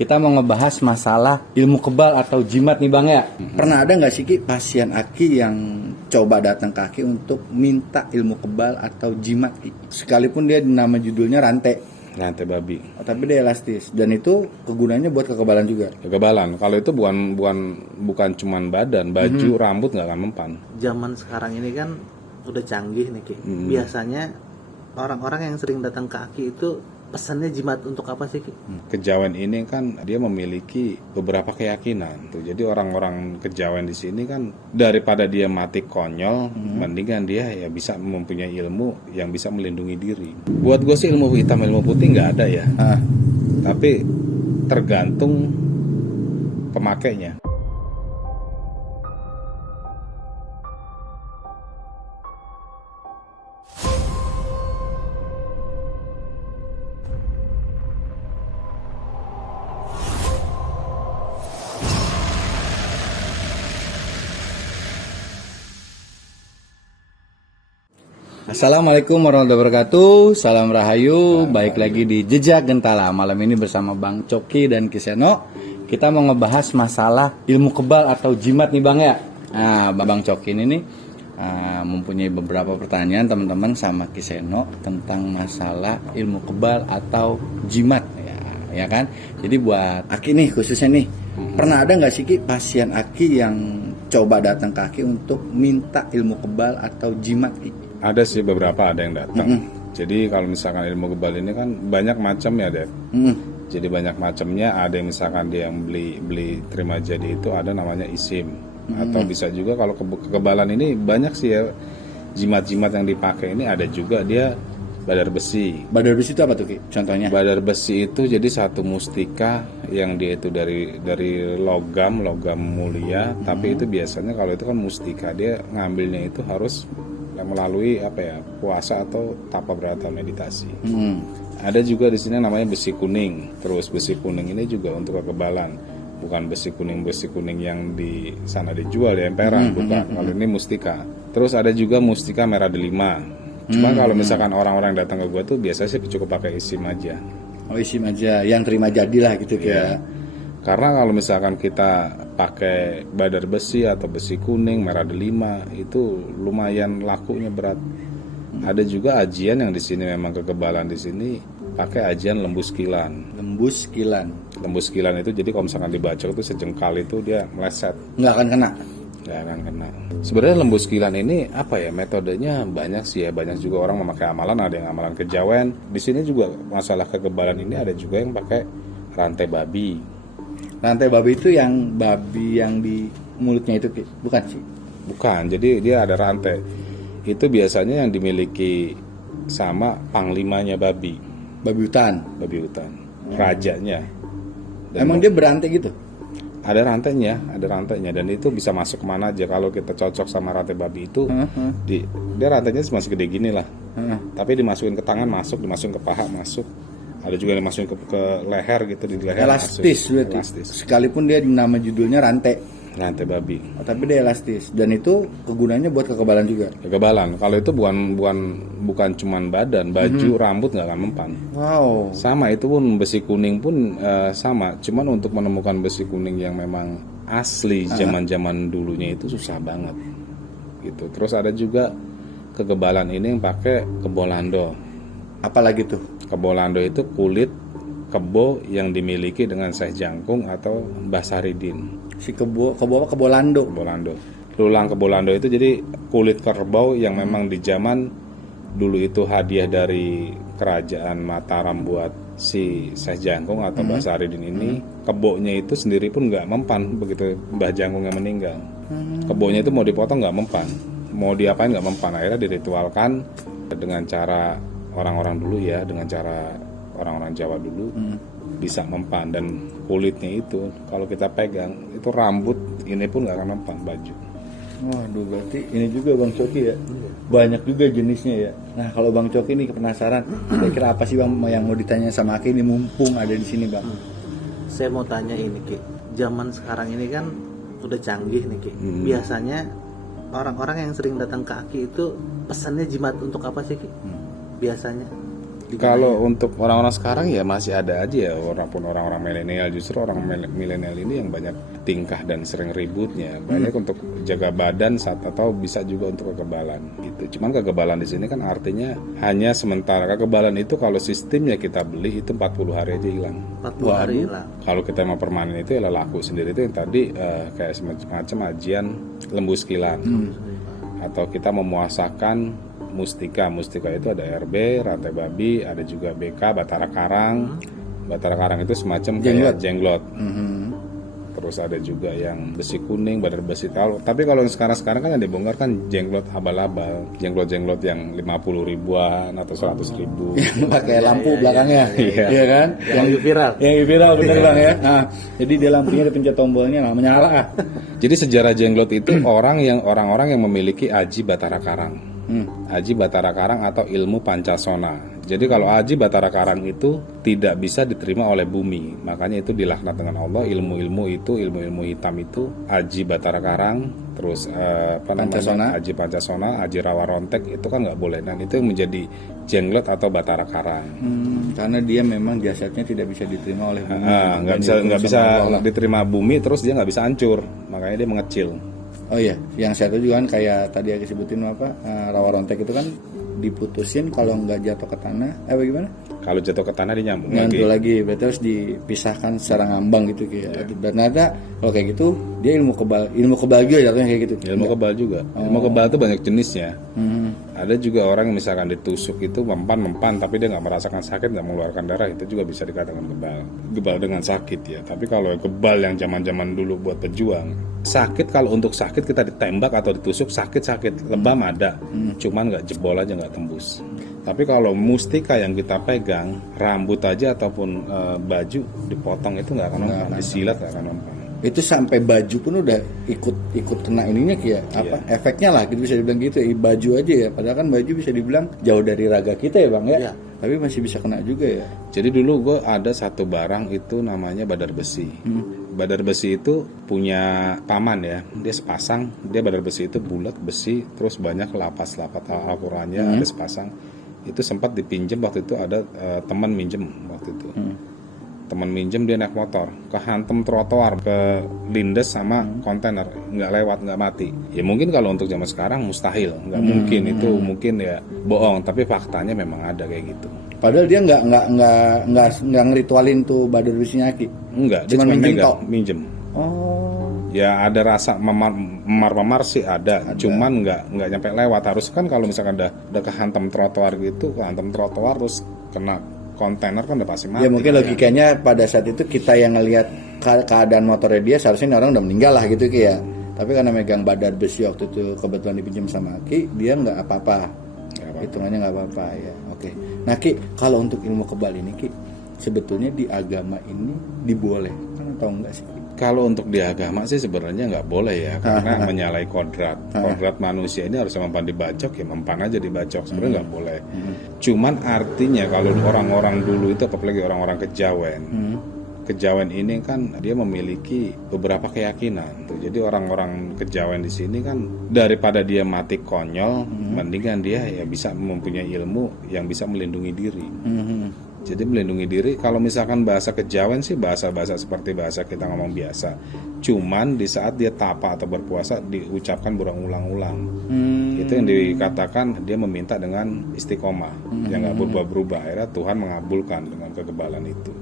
Kita mau ngebahas masalah ilmu kebal atau jimat nih Bang ya. Pernah ada nggak sih Ki pasien Aki yang coba datang ke Aki untuk minta ilmu kebal atau jimat Ki? Sekalipun dia nama judulnya rantai babi. tapi dia elastis dan itu kegunaannya buat kekebalan juga. Kekebalan. Kalau itu bukan cuman badan, baju, rambut nggak akan mempan. Zaman sekarang ini kan udah canggih nih Ki. Biasanya orang-orang yang sering datang ke Aki itu pesannya jimat untuk apa sih Ki? Kejawen ini kan dia memiliki beberapa keyakinan tuh. Jadi orang-orang kejawen di sini kan daripada dia mati konyol, mendingan dia ya bisa mempunyai ilmu yang bisa melindungi diri. Buat gue sih ilmu hitam ilmu putih nggak ada ya. Tapi tergantung pemakainya. Assalamualaikum warahmatullahi wabarakatuh. Salam Rahayu. Baik lagi di Jejak Gentala. Malam ini bersama Bang Coki dan Kiseno. Kita mau ngebahas masalah ilmu kebal atau jimat nih Bang ya. Nah, Bang Coki ini nih mempunyai beberapa pertanyaan teman-teman sama Kiseno tentang masalah ilmu kebal atau jimat ya kan. Jadi buat Aki nih khususnya nih, pernah ada nggak sih Ki pasien Aki yang coba datang ke Aki untuk minta ilmu kebal atau jimat Ki? Ada sih beberapa ada yang datang. Jadi kalau misalkan ilmu kebal ini kan banyak macam ya, Dad. Jadi banyak macamnya. Ada yang misalkan dia yang beli terima jadi itu ada namanya isim. Atau bisa juga kalau kekebalan ini banyak sih ya jimat-jimat yang dipakai ini ada juga dia badar besi. Badar besi itu apa tuh Ki? Contohnya? Badar besi itu jadi satu mustika yang dia itu dari logam mulia. Tapi itu biasanya kalau itu kan mustika dia ngambilnya itu harus melalui puasa atau tapa berata meditasi. Ada juga di sini namanya besi kuning. Terus besi kuning ini juga untuk kekebalan. Bukan besi kuning yang di sana dijual di emperan, bukan. Kalau ini mustika. Terus ada juga mustika merah delima. Cuma kalau misalkan orang-orang yang datang ke gua tuh biasanya sih cukup pakai isim aja. Oh, isim aja yang terima jadilah gitu ya. Karena kalau misalkan kita pakai badar besi atau besi kuning, merah delima itu lumayan lakunya berat. Ada juga ajian yang di sini memang kekebalan di sini pakai ajian lembus kilan. Lembus kilan itu jadi kalau misalkan dibacok itu sejengkal itu dia meleset. Nggak akan kena. Sebenarnya lembus kilan ini metodenya banyak sih ya. Banyak juga orang memakai amalan, ada yang amalan kejawen. Di sini juga masalah kekebalan ini ada juga yang pakai rantai babi. Rantai babi itu yang babi yang di mulutnya itu bukan sih? Bukan, jadi dia ada rantai. Itu biasanya yang dimiliki sama panglimanya babi. Babi hutan. Rajanya. Emang dia berantai gitu? Ada rantainya dan itu bisa masuk kemana aja. Kalau kita cocok sama rantai babi itu, dia rantainya masih gede gini lah. Tapi dimasukin ke tangan masuk, dimasukin ke paha masuk. Ada juga yang masukin ke leher gitu, di leher elastis berarti. Elastis. Sekalipun dia nama judulnya rantai babi. Tapi dia elastis dan itu kegunaannya buat kekebalan juga. Kekebalan. Kalau itu bukan cuman badan, baju, rambut nggak akan mempan. Wow. Sama itu pun besi kuning pun sama. Cuman untuk menemukan besi kuning yang memang asli zaman-zaman dulunya itu susah banget. Gitu. Terus ada juga kekebalan ini yang pakai kebolando. Apalagi tuh? Kebolando itu kulit kebo yang dimiliki dengan seh jangkung atau basaridin. Si kebolando. Tulang kebolando itu jadi kulit kerbau yang memang di zaman dulu itu hadiah dari kerajaan Mataram buat si seh jangkung atau basaridin ini. Kebonya itu sendiri pun nggak mempan begitu Mbah Jangkung yang meninggal. Kebonya itu mau dipotong nggak mempan, mau diapain nggak mempan. Akhirnya diritualkan dengan cara orang-orang dulu ya, dengan cara orang-orang Jawa dulu bisa mempan. Dan kulitnya itu kalau kita pegang itu rambut ini pun nggak akan mempan baju. Waduh, berarti ini juga Bang Coki ya, banyak juga jenisnya ya. Nah kalau Bang Coki nih penasaran, kira-kira apa sih Bang yang mau ditanya sama Aki ini mumpung ada di sini Bang? Saya mau tanya ini Ki, zaman sekarang ini kan udah canggih nih Ki. Biasanya orang-orang yang sering datang ke Aki itu pesannya jimat untuk apa sih Ki? Biasanya Kalau untuk orang-orang sekarang ya masih ada aja ya, walaupun orang-orang milenial, justru orang milenial ini yang banyak tingkah dan sering ributnya. Banyak untuk jaga badan atau bisa juga untuk kekebalan gitu. Cuman kekebalan di sini kan artinya hanya sementara. Kekebalan itu kalau sistemnya kita beli itu 40 hari aja hilang. 40 hari hilang. Kalau kita mau permanen itu ya laku sendiri itu yang tadi kayak semacam ajian lembus kilat. Atau kita memuasakan mustika itu ada RB, rantai babi, ada juga BK, batara karang. Batara karang itu semacam kayak jenglot. Terus ada juga yang besi kuning, badar besi tahu. Tapi kalau yang sekarang kan yang dibongkar kan jenglot abal-abal, jenglot yang 50 ribuan atau 100 ribu. Pakai lampu belakangnya, iya kan? Yang viral. Yang viral bener bang ya. Nah, jadi dia lampunya ada pencet tombolnya, nggak menyala. Jadi sejarah jenglot itu orang-orang yang memiliki aji batara karang. Aji batara karang atau ilmu pancasona. Jadi kalau aji batara karang itu tidak bisa diterima oleh bumi, makanya itu dilaknat dengan Allah. Ilmu-ilmu hitam itu aji batara karang, terus Pancasona. aji pancasona, aji rawa rontek itu kan nggak boleh. Dan itu yang menjadi jenglot atau batara karang. Karena dia memang jasadnya tidak bisa diterima oleh bumi. Nggak bisa diterima bumi, terus dia nggak bisa hancur, makanya dia mengecil. Oh iya, yang saya tahu juga kan kayak tadi aku sebutin rawa rontek itu kan diputusin kalau nggak jatuh ke tanah, bagaimana? Kalau jatuh ke tanah dia nyambung lagi, berarti harus dipisahkan secara ngambang gitu kayak. Dan ada kalau kayak gitu dia ilmu kebal juga jatuhnya kayak gitu. Ilmu kebal juga. Ilmu kebal itu banyak jenisnya. Ada juga orang yang misalkan ditusuk itu mempan tapi dia nggak merasakan sakit, nggak mengeluarkan darah, itu juga bisa dikatakan kebal dengan sakit ya. Tapi kalau kebal yang zaman dulu buat pejuang, sakit, kalau untuk sakit kita ditembak atau ditusuk sakit lebam ada, cuman nggak jebol aja, nggak tembus. Tapi kalau mustika yang kita pegang, rambut aja ataupun baju dipotong itu nggak akan mempan, disilat nggak akan mempan. Itu sampai baju pun udah ikut kena ininya kayak efeknya lah gitu, bisa dibilang gitu. Baju aja ya, padahal kan baju bisa dibilang jauh dari raga kita ya bang ya. Tapi masih bisa kena juga ya. Jadi dulu gue ada satu barang itu namanya badar besi. Badar besi itu punya paman ya, dia sepasang, dia badar besi itu bulat besi, terus banyak lapas-lapas Al-Qurannya ada sepasang. Itu sempat dipinjem waktu itu, ada teman minjem waktu itu. Teman minjem, dia naik motor kehantem trotoar, ke lindes sama kontainer, nggak lewat, nggak mati. Ya mungkin kalau untuk zaman sekarang mustahil, nggak mungkin, itu mungkin ya bohong, tapi faktanya memang ada kayak gitu. Padahal dia nggak ngeritualin tuh badar besinya Ki. Enggak, dia cuma minjem. Oh. Ya ada rasa memar sih ada. Cuman nggak nyampe lewat. Harus kan kalau misalkan udah kehantam trotoar gitu, kehantam trotoar terus kena kontainer kan udah pasti mati. Ya mungkin logikanya pada saat itu kita yang ngelihat keadaan motornya dia, seharusnya orang udah meninggal lah gitu Ki ya. Tapi karena megang badar besi waktu itu kebetulan dipinjam sama Ki, dia nggak apa-apa. Hitungannya nggak apa-apa ya. Oke. Nah Ki, kalau untuk ilmu kebal ini Ki, sebetulnya di agama ini dibolehkan atau enggak sih Ki? Kalau untuk di agama sih sebenarnya nggak boleh ya, karena menyalahi kodrat manusia ini harusnya mempan dibacok, ya mempan aja dibacok, sebenarnya nggak boleh. Cuman artinya kalau orang-orang dulu itu, apalagi orang-orang kejawen ini kan dia memiliki beberapa keyakinan tuh. Jadi orang-orang kejawen di sini kan daripada dia mati konyol, mendingan dia ya bisa mempunyai ilmu yang bisa melindungi diri. Jadi melindungi diri, kalau misalkan bahasa kejawen sih bahasa-bahasa seperti bahasa kita ngomong biasa. Cuman di saat dia tapa atau berpuasa diucapkan berulang-ulang. Itu yang dikatakan dia meminta dengan istiqomah, yang nggak berubah-berubah. Akhirnya Tuhan mengabulkan dengan kekebalan itu.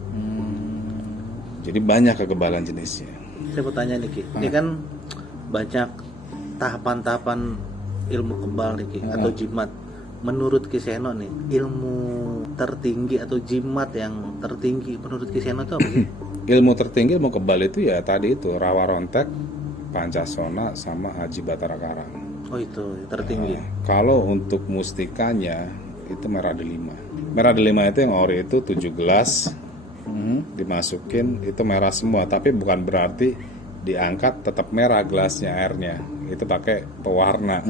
Jadi banyak kekebalan jenisnya. Saya mau tanya nih Ki, ini kan banyak tahapan-tahapan ilmu kebal nih Ki, atau jimat. Menurut Ki Seno nih, ilmu tertinggi atau jimat yang tertinggi menurut Ki Seno itu apa sih? Ilmu tertinggi, ilmu kebal itu ya tadi itu rawa rontek, pancasona, sama aji batara karang. Oh itu tertinggi. Kalau untuk mustikanya itu merah delima. Merah delima itu yang ori itu 7 gelas dimasukin itu merah semua, tapi bukan berarti diangkat tetap merah gelasnya airnya, itu pakai pewarna.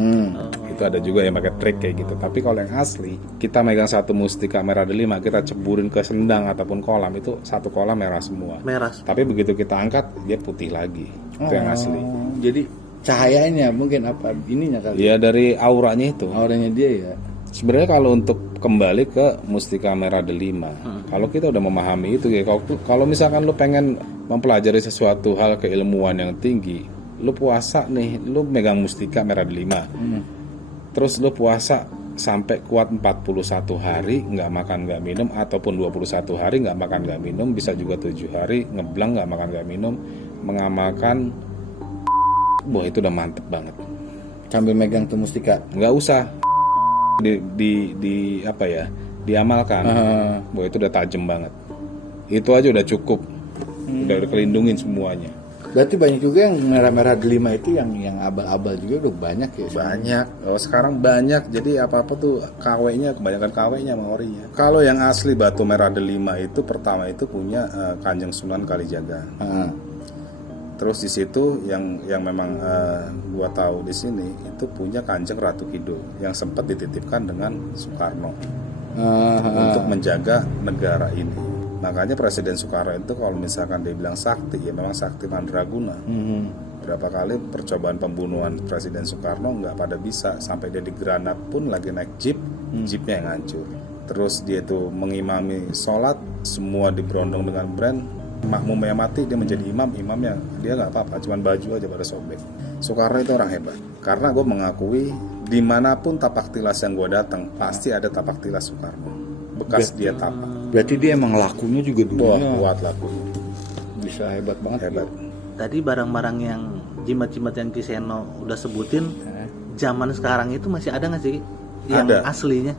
Itu ada juga yang pakai trik kayak gitu. Tapi kalau yang asli, kita megang satu mustika merah delima, kita ceburin ke sendang ataupun kolam, itu satu kolam merah semua. Tapi begitu kita angkat dia putih lagi. Itu yang asli. Jadi cahayanya mungkin apa ininya kali? Ya dari auranya itu. Auranya dia ya. Sebenarnya kalau untuk kembali ke mustika merah delima. Kalau kita udah memahami itu ya, kalau misalkan lu pengen mempelajari sesuatu hal keilmuan yang tinggi, lu puasa nih, lu megang mustika merah delima. Terus lu puasa sampai kuat 41 hari nggak makan nggak minum, ataupun 21 hari nggak makan nggak minum, bisa juga 7 hari ngeblang nggak makan nggak minum, mengamalkan, wah itu udah mantep banget. Sambil megang tuh mustika. Nggak usah di apa ya, diamalkan. Wah itu udah tajam banget. Itu aja udah cukup, udah kelindungin semuanya. Berarti banyak juga yang merah-merah delima itu yang abal-abal juga udah banyak ya. Banyak. Oh, sekarang banyak. Jadi apa-apa tuh KW-nya, kebanyakan KW-nya sama orinya. Kalau yang asli batu merah delima itu pertama itu punya Kanjeng Sunan Kalijaga. Terus di situ yang memang gua tahu di sini itu punya Kanjeng Ratu Kidul yang sempat dititipkan dengan Soekarno untuk menjaga negara ini. Makanya Presiden Soekarno itu kalau misalkan dia bilang sakti, ya memang sakti mandraguna. Berapa kali percobaan pembunuhan Presiden Soekarno nggak pada bisa, sampai dia digranat pun lagi naik jeep, jeepnya yang hancur. Terus dia itu mengimami sholat, semua diberondong dengan brand, makmumnya mati, dia menjadi imamnya dia nggak apa-apa, cuman baju aja pada sobek. Soekarno itu orang hebat, karena gue mengakui dimanapun tapak tilas yang gue datang pasti ada tapak tilas Soekarno, bekas dia tapak. Berarti dia emang lakunya juga dulu. Wah, kuat lakunya. Bisa hebat banget. Hebat. Tadi barang-barang yang jimat-jimat yang Kiseno udah sebutin, zaman sekarang itu masih ada nggak sih yang Ada. aslinya?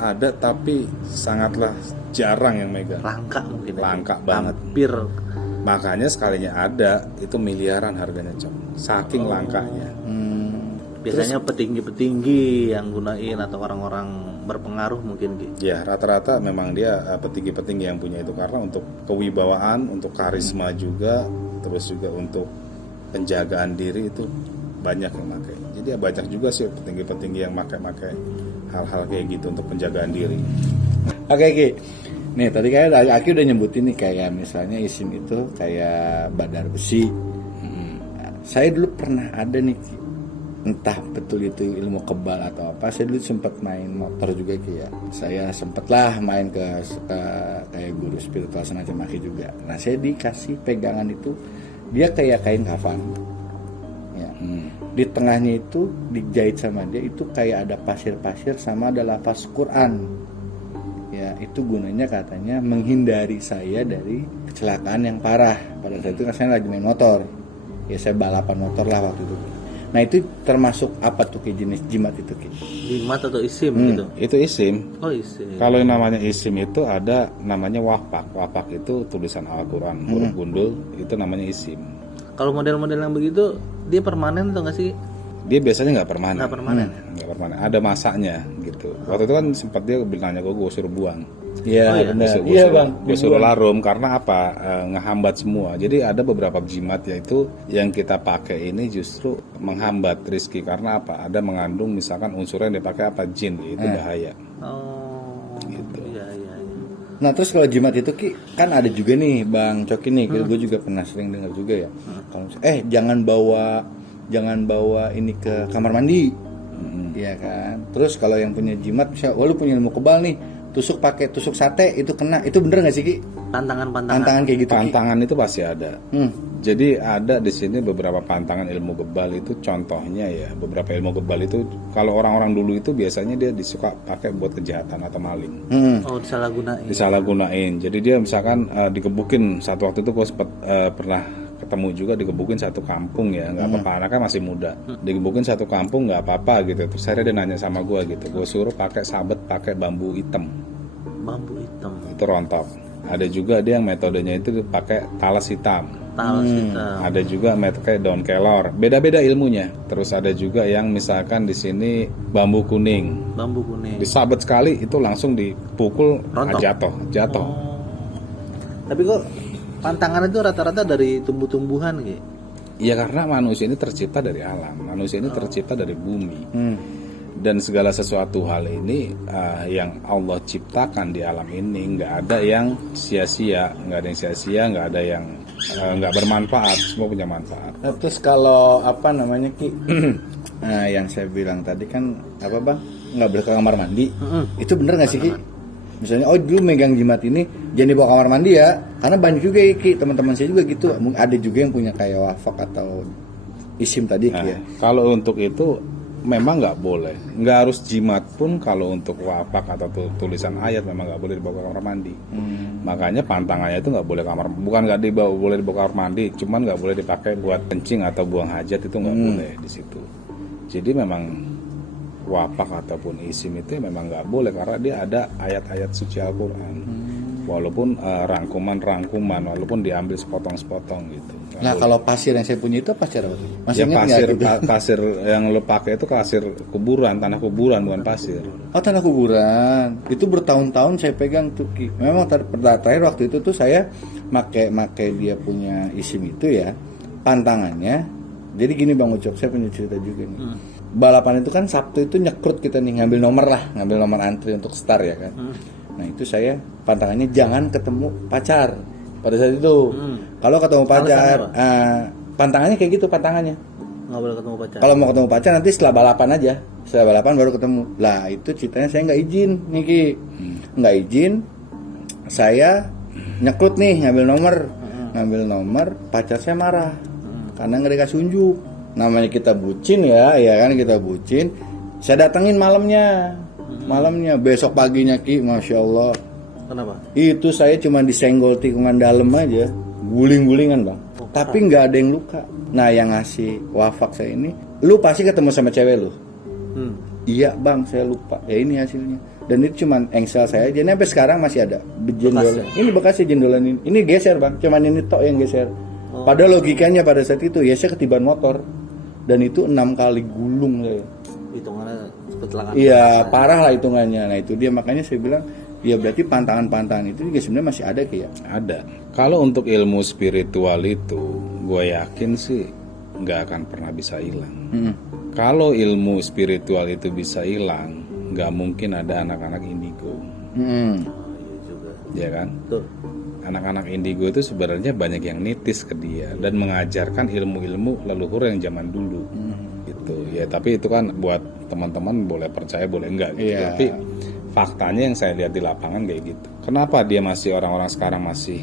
Ada, tapi sangatlah jarang yang megang. Langka mungkin. Langka banget. Hampir. Makanya sekalinya ada itu miliaran harganya, Cok. Saking langkanya. Biasanya petinggi-petinggi yang gunain atau orang-orang berpengaruh mungkin gitu. Ya, rata-rata memang dia petinggi-petinggi yang punya itu, karena untuk kewibawaan, untuk karisma juga, terus juga untuk penjagaan diri itu banyak yang pakai. Jadi ya banyak juga sih petinggi-petinggi yang pakai hal-hal kayak gitu untuk penjagaan diri. Oke, Ki. Nih, tadi kayak Aki udah nyebutin nih kayak misalnya isim itu kayak badar besi. Saya dulu pernah ada nih, Ki. Entah betul itu ilmu kebal atau apa, saya dulu sempat main motor juga, Ki, ya. Saya sempatlah main ke kayak guru spiritual semacam Aki juga. Nah, saya dikasih pegangan itu, dia kayak kain kafan. Ya. Di tengahnya itu dijahit sama dia itu kayak ada pasir-pasir sama ada lafaz Quran. Ya, itu gunanya katanya menghindari saya dari kecelakaan yang parah. Pada saat itu kan saya lagi main motor. Ya, saya balapan motor lah waktu itu. Nah, itu termasuk apa tuh, Ki, jenis jimat itu, Ki? Jimat atau isim gitu. Itu isim. Oh, isim. Kalau yang namanya isim itu ada namanya wapak. Wapak itu tulisan Al-Quran, huruf gundul, itu namanya isim. Kalau model-model yang begitu dia permanen atau nggak sih? Dia biasanya nggak permanen. Nggak permanen. Nggak permanen. Ada masanya gitu. Waktu itu kan sempat dia nanya gue suruh buang. Iya, benar. Iya, Bang. Gue suruh larum karena apa? Ngehambat semua. Jadi ada beberapa jimat yaitu yang kita pakai ini justru menghambat rezeki, karena apa? Ada mengandung misalkan unsur yang dipakai apa, jin, itu bahaya. Oh. Gitu. Iya. Nah, terus kalau jimat itu, Ki, kan ada juga nih Bang Coki nih, gue juga pernah sering dengar juga ya. Kalau jangan bawa ini ke kamar mandi. Iya kan. Terus kalau yang punya jimat, misalnya, lu punya ilmu kebal nih, tusuk sate itu kena. Itu bener nggak sih, Ki? Pantangan Kayak gitu, Ki? Pantangan itu pasti ada. Jadi ada di sini beberapa pantangan ilmu kebal itu, contohnya ya, beberapa ilmu kebal itu kalau orang-orang dulu itu biasanya dia disuka pakai buat kejahatan atau maling. Oh, Disalahgunain. Jadi dia misalkan digebukin, satu waktu itu gue sempat pernah ketemu juga, digebukin satu kampung ya, nggak apa-apa, anaknya masih muda, digebukin satu kampung nggak apa-apa gitu. Terus akhirnya dia nanya sama gue gitu, gue suruh pakai sabet, pakai bambu hitam. Itu rontok. Ada juga dia yang metodenya itu pakai talas hitam. Ada juga metode daun kelor. Beda-beda ilmunya. Terus ada juga yang misalkan di sini bambu kuning. Disabet sekali itu langsung dipukul, jatuh. Tapi kok pantangan itu rata-rata dari tumbuh-tumbuhan gitu? Ya karena manusia ini tercipta dari alam. Manusia ini tercipta dari bumi. Dan segala sesuatu hal ini yang Allah ciptakan di alam ini nggak ada yang sia-sia, nggak ada yang nggak bermanfaat, semua punya manfaat. Nah, terus kalau apa namanya, Ki? Nah, yang saya bilang tadi kan apa, Bang? nggak boleh ke kamar mandi. Itu bener nggak sih Ki? Misalnya, oh dulu megang jimat ini jangan dibawa kamar mandi ya, karena banyak juga ya Ki, teman-teman saya juga gitu. Ada juga yang punya kayak wafak atau isim tadi Ki Nah, ya. kalau untuk itu memang nggak boleh, nggak harus jimat pun. Kalau untuk wafak atau tulisan ayat memang nggak boleh dibawa ke kamar mandi. Makanya pantangannya itu nggak boleh bukan nggak boleh dibawa kamar mandi, cuman nggak boleh dipakai buat kencing atau buang hajat, itu nggak boleh di situ. Jadi memang wafak ataupun isim itu memang nggak boleh karena dia ada ayat-ayat suci Al-Quran. Walaupun rangkuman, walaupun diambil sepotong-sepotong gitu. Nah kalau pasir yang saya punya itu pasir apa? Masih Ya ingat nggak gitu? pasir yang lo pakai itu pasir kuburan, tanah kuburan, bukan pasir. Oh tanah kuburan. Itu bertahun-tahun saya pegang tuh Ki. Memang terakhir waktu itu tuh saya make dia punya isim itu ya, pantangannya. Jadi gini Bang Ucok, saya punya cerita juga nih. Balapan itu kan Sabtu itu nyekrut kita nih, ngambil nomor antri untuk start ya kan. Nah itu saya pantangannya jangan ketemu pacar pada saat itu. Kalau ketemu pacar, pantangannya kayak gitu pantangannya. Nggak boleh ketemu pacar. Kalau mau ketemu pacar nanti setelah balapan aja, setelah balapan baru ketemu. Lah itu ceritanya saya nggak izin, Niki, nggak izin. Saya nyekrut nih ngambil nomor, pacar saya marah karena nggak dikasih unjuk. Namanya kita bucin ya kan kita bucin. Saya datengin malamnya, besok paginya Ki, masya Allah. Kenapa? Itu saya cuma disenggol tikungan dalam aja, guling-gulingan Bang. Tapi nggak ada yang luka. Nah yang ngasih wafak saya ini, lu pasti ketemu sama cewek lu. Iya Bang, saya lupa. Ya ini hasilnya. Dan itu cuma engsel saya aja. Ini sampai sekarang masih ada jendolan. Ini bekasnya jendolan ini. Ini geser Bang, cuman ini tok yang geser. Pada logikanya pada saat itu ya saya ketiban motor. Dan itu 6 kali gulung saya. Hitungannya kecelakaan. Iya parah lah hitungannya. Nah itu dia makanya saya bilang ya berarti pantangan-pantangan itu juga sebenarnya masih ada kayak. Ada. Kalau untuk ilmu spiritual itu, gue yakin sih nggak akan pernah bisa hilang. Kalau ilmu spiritual itu bisa hilang, nggak mungkin ada anak-anak indigo. Iya juga. Ya kan? Tuh. Anak-anak indigo itu sebenarnya banyak yang nitis ke dia dan mengajarkan ilmu-ilmu leluhur yang zaman dulu. Gitu. Ya tapi itu kan buat teman-teman boleh percaya boleh enggak gitu. Iya. Tapi faktanya yang saya lihat di lapangan kayak gitu. Kenapa dia masih orang-orang sekarang masih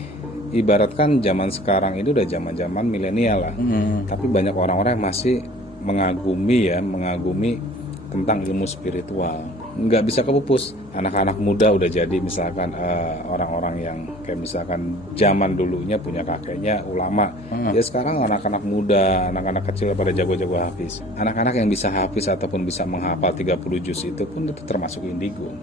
ibaratkan zaman sekarang itu udah zaman-zaman milenial lah. Tapi banyak orang-orang yang masih mengagumi tentang ilmu spiritual. Nggak bisa kepupus. Anak-anak muda udah jadi misalkan orang-orang yang kayak misalkan zaman dulunya punya kakeknya ulama. Ya sekarang anak-anak muda, anak-anak kecil pada jago-jago hafiz. Anak-anak yang bisa hafiz ataupun bisa menghafal 30 juz itu pun itu termasuk indigo.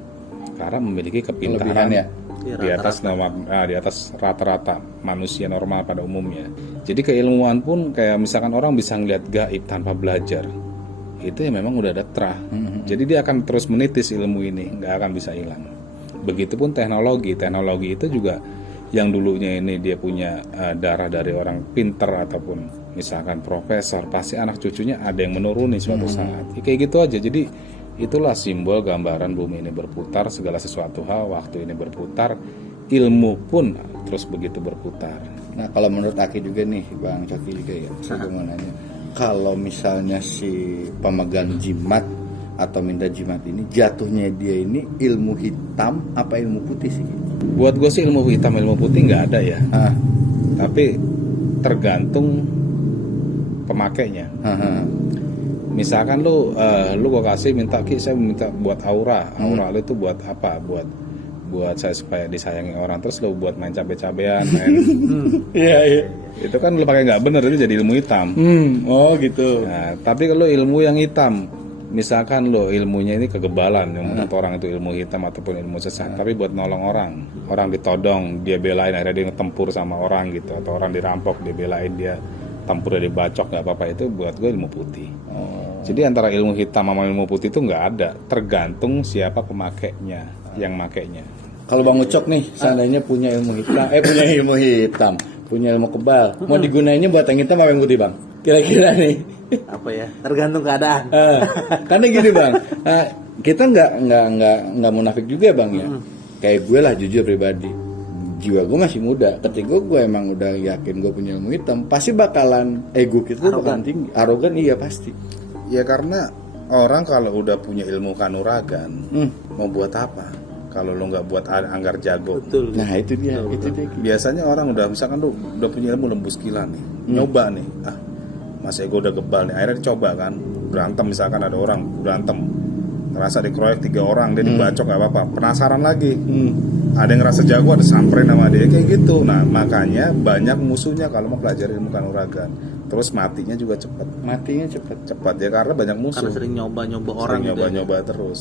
Karena memiliki kepintaran ya? di atas rata-rata manusia normal pada umumnya. Jadi keilmuan pun kayak misalkan orang bisa ngeliat gaib tanpa belajar. Itu ya memang udah ada terah. Jadi dia akan terus menitis ilmu ini, nggak akan bisa hilang. Begitupun teknologi itu juga yang dulunya ini dia punya darah dari orang pinter ataupun misalkan profesor, pasti anak cucunya ada yang menuruni suatu saat. Kayak gitu aja. Jadi itulah simbol gambaran bumi ini berputar, segala sesuatu hal waktu ini berputar, ilmu pun terus begitu berputar. Nah kalau menurut Aki juga nih Bang Coki juga ya, saya mau nanya, kalau misalnya si pemegang jimat atau minta jimat ini jatuhnya dia ini ilmu hitam apa ilmu putih sih? Buat gue sih ilmu hitam ilmu putih nggak ada ya. Tapi tergantung pemakainya. Misalkan lu gue kasih saya minta buat aura lu itu buat apa? Buat saya supaya disayangi orang, terus lu buat main cabe-cabean, Iya. itu kan lu pakai nggak bener, itu jadi ilmu hitam. Oh gitu. Nah, tapi kalau ilmu yang hitam, misalkan lo ilmunya ini kegebalan, yang menurut orang itu ilmu hitam ataupun ilmu sesat, tapi buat nolong orang ditodong, dia belain, akhirnya dia ngetempur sama orang gitu, atau orang dirampok, dia belain, dia tempur, dia dibacok, nggak apa-apa, itu buat gue ilmu putih. Jadi antara ilmu hitam sama ilmu putih itu nggak ada, tergantung siapa pemakainya, yang makainya. Kalau Bang Ucok nih, seandainya punya ilmu hitam, punya ilmu kebal, mau digunainnya buat yang hitam apa yang putih Bang? Kira-kira nih. Apa ya? Tergantung keadaan. Karena gini Bang, kita nggak munafik juga Bang ya. Kayak gue lah jujur pribadi, jiwa gue masih muda. Ketika gue emang udah yakin gue punya ilmu hitam, pasti bakalan ego kita tuh bakalan tinggi, arogan iya pasti. Ya karena Orang kalau udah punya ilmu kanuragan, mau buat apa? Kalau lo nggak buat anggar jago. Betul. Nah itu dia, itu dia. Biasanya orang udah, misalkan lu udah punya ilmu lembus kilan nih, nyoba nih, mas ego udah gebal nih, akhirnya dicoba kan, berantem, misalkan ada orang berantem, ngerasa dikeroyok 3 orang, dia dibacok gak apa-apa, penasaran lagi, ada yang ngerasa jago, ada samperin sama dia kayak gitu. Nah makanya banyak musuhnya kalau mau pelajari ilmu kanuragan, terus matinya juga cepat. Matinya cepat. Ya karena banyak musuh, Karena sering nyoba-nyoba sering orang gitu ya. nyoba-nyoba terus.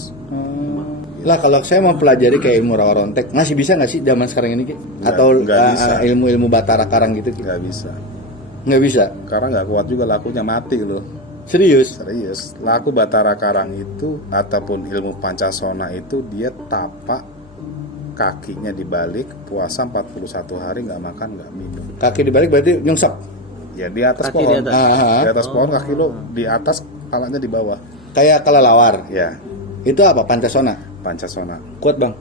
Lah kalau saya mau pelajari kayak ilmu rawa rontek, masih bisa nggak sih zaman sekarang ini Ki? Atau Nggak bisa. ilmu-ilmu batara karang gitu Ki? Nggak bisa, Nggak bisa. karena nggak kuat juga, lakunya mati loh. Serius? Serius, laku Batara Karang itu ataupun ilmu Pancasona itu dia tapak kakinya dibalik, puasa 41 hari, nggak makan nggak minum. Kaki dibalik berarti nyungsep. Ya di atas Kaki pohon, di atas. di atas pohon, kaki lo di atas, kepalanya di bawah. Kayak kelelawar. Ya, Itu apa? Pancasona. Pancasona. Kuat bang.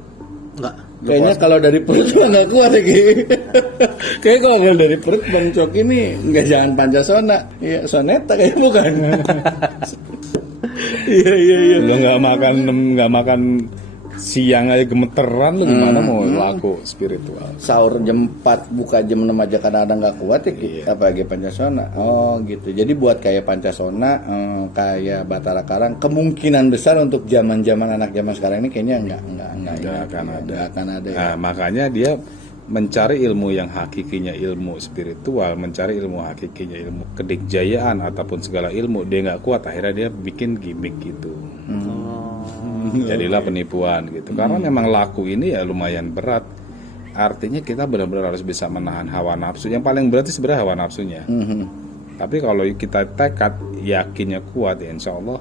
Enggak. Kayaknya kalau dari perut mah nggak kuat ya Ki. Kayak kalau dari perut Bang Coki ini nggak jangan Pancasona. Iya soneta kayak bukan. Iya. Lo nggak makan siang aja gemeteran, lo gimana mau laku spiritual? Sahur jam 4 buka jam 6 aja kadang-kadang nggak kuat ya Ki. Apalagi Pancasona. Oh gitu. Jadi buat kayak Pancasona, kayak Batara Karang, kemungkinan besar untuk zaman-zaman anak zaman sekarang ini kayaknya nggak akan ada. Ya. Nah, makanya dia mencari ilmu yang hakikinya ilmu spiritual, mencari ilmu hakikinya ilmu kedikjayaan ataupun segala ilmu, dia nggak kuat, akhirnya dia bikin gimmick gitu. Jadilah penipuan gitu. Karena memang laku ini ya lumayan berat. Artinya kita benar-benar harus bisa menahan hawa nafsu. Yang paling berat itu sebenarnya hawa nafsunya. Tapi kalau kita tekad yakinnya kuat, ya insya Allah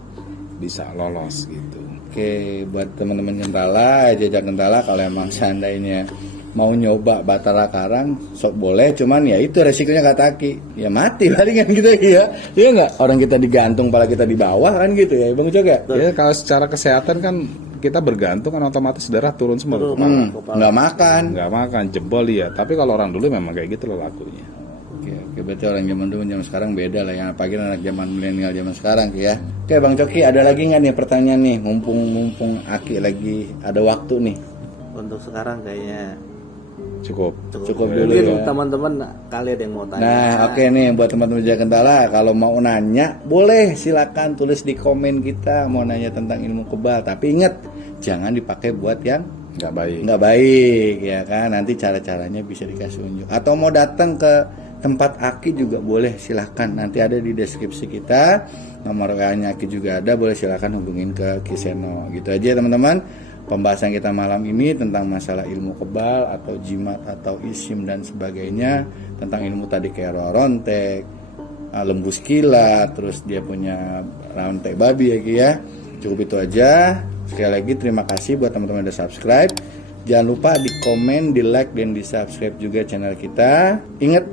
bisa lolos gitu. Oke, buat teman-teman Gentala, jejak Gentala, kalau emang seandainya mau nyoba Batara Karang, sok boleh, cuman ya itu resikonya kata Aki, ya mati palingan gitu ya. Iya nggak? Orang kita digantung, pala kita di bawah kan gitu ya, Bang Cok ya? Ya kalau secara kesehatan kan kita bergantung kan otomatis darah turun semua ke kepala. Nggak makan. Nggak makan, jebol ya. Tapi kalau orang dulu memang kayak gitu loh lakunya. Oke, berarti orang zaman dulu zaman sekarang beda lah ya, apalagi anak zaman milenial zaman sekarang ya. Oke, Bang Coki, ada lagi nggak nih pertanyaan nih? Mumpung Aki lagi ada waktu nih. Untuk sekarang kayaknya Cukup Dulu mungkin ya. teman-teman kalian ada yang mau tanya. Nah, oke nih buat teman-teman Jejak Gentala, kalau mau nanya boleh silakan tulis di komen kita mau nanya tentang ilmu kebal. Tapi ingat jangan dipakai buat yang nggak baik. baik ya kan. Nanti cara-caranya bisa dikasih unjuk. Atau mau datang ke tempat Aki juga boleh, silakan. Nanti ada di deskripsi kita. Nomor WA-nya Aki juga ada, boleh silakan hubungin ke Kiseno. Gitu aja teman-teman. Pembahasan kita malam ini tentang masalah ilmu kebal atau jimat atau isim dan sebagainya, tentang ilmu tadi kayak roa rontek, lembus kilat, terus dia punya rontek babi ya Ki ya. Cukup itu aja. Sekali lagi terima kasih buat teman-teman yang udah subscribe. Jangan lupa di komen, di like, dan di subscribe juga channel kita. Ingat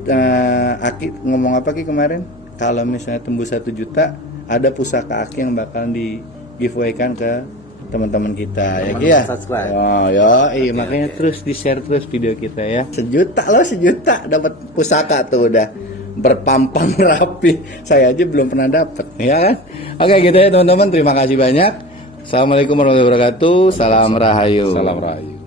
Aki ngomong apa Ki kemarin? Kalau misalnya tembus 1 juta, ada pusaka Aki yang bakalan di giveaway kan ke teman-teman kita ya Ki ya. Subscribe. Oh ya, makanya terus di share terus video kita ya. 1 juta dapat pusaka tuh udah berpampang rapi. Saya aja belum pernah dapat ya kan. Oke gitu ya teman-teman, terima kasih banyak. Assalamualaikum warahmatullahi wabarakatuh. Salam Rahayu. Salam rahayu.